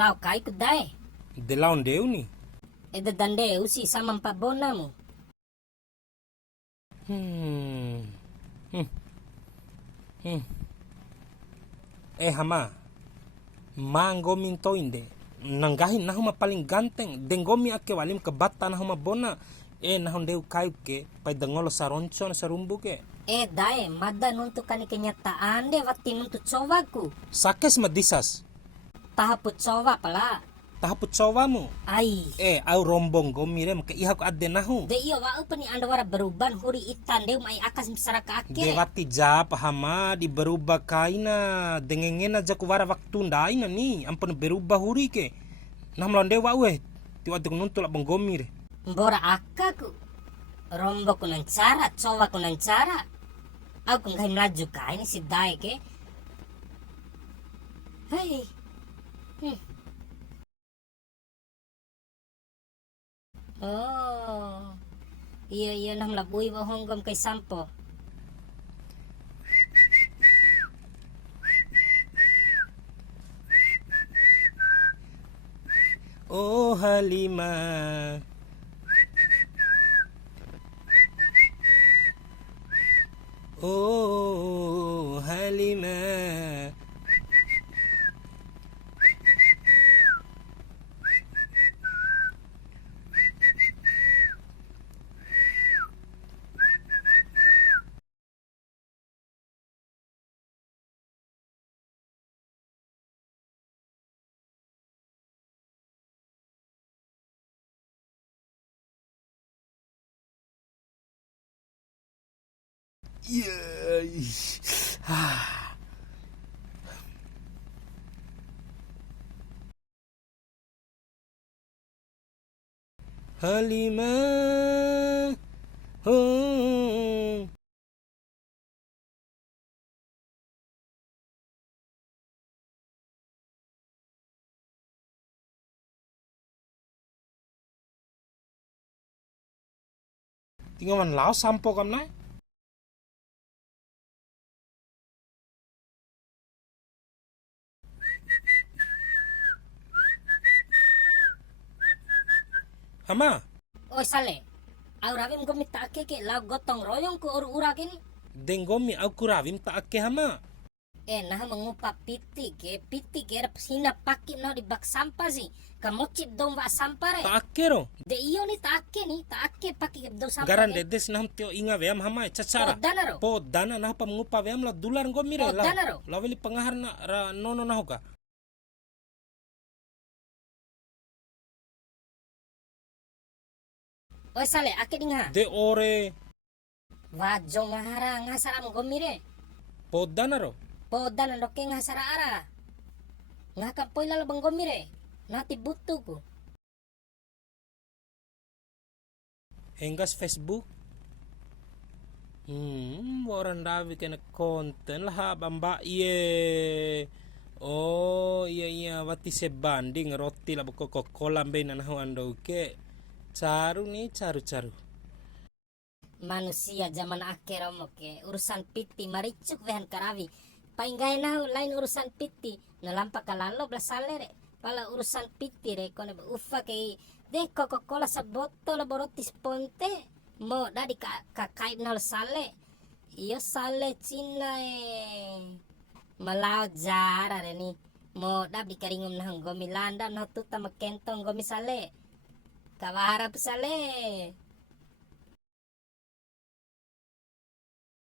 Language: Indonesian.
Malau kai ku dai. De laon deu ni. Eda dande usi sama mpabona mo. Hmm. Hmm. Hmm. Hama. Mangomi to inde. Nanggahin nahuma paling ganteng. Dengomi ake walim ke bata nahuma bona. Nahon deu kayu ke. Pai dengolo saronco na sarumbu ke. Dai, mada nuntu kani kenyataan de waktu nuntu cowaku. Sakes madisas. Tahaput cowa pala. Tahaput cowamu. Ai. Au rombong gomirem ke ihak adde nahu. De iyo wa upani andawara beruban huri itan de mai akas misara ka ake. Dewati jap hama di berubah kaina dengengena jaku wara waktu ndaina ni ampun berubah huri ke. Nah melondewa we. Tiwati kununtul abang gomir. Mbora akaku. Rombo kunan cara, cowa kunan cara. Aku ngai melaju ka ini si dai ke. Hei. Oh. Iya nah melabui bahonggom kay sampo. Oh Halimah. Oh Halimah. Halimah. Oh. Tinggal man lao sampo kam na. Hama. Oh sale. Au ravim gomita ake ke lau gotong royong ku ura kini. Dengomi au kuravim ta ake hama. Nah mengupa piti ke rap sina pakip no di bak sampah sih. Kamocip dong wa sampah re. Ta ake ro. De iyo ni ta ake pakip do sampah. Garan dedes nahum tio inga veam hama cacara. Dana ro. Po dana nah pa mengupa veam la dular ngomire la. Dana ro. Laweli pengahar na ra nono nahuka. Oh sale ake dinga. De ore. Wajo ngahara ngasara gomire. Po dana ro. Podan ando ke ngasara ara. Ngaka poila lo bang gomire. Nati butuku. Henggas Facebook. Orang Davi kena konten lah bamba iye. Oh iya wati sebanding roti lah boko kolam bena nahu ando ke. Caru nih caru. Manusia zaman akhir omoke urusan piti maricuk vehan karawi. Painggai nahu lain urusan piti nalampa kalalo blasalere. Pala urusan piti re kone ufa ke de Coca-Cola sa botol boroti sponte mo dadi kait nol sale. Iyo sale Cina Malau jara re ni mo dabi karingom nahang gomi landa nah tuta makentong gomi sale. Kawaharap sale.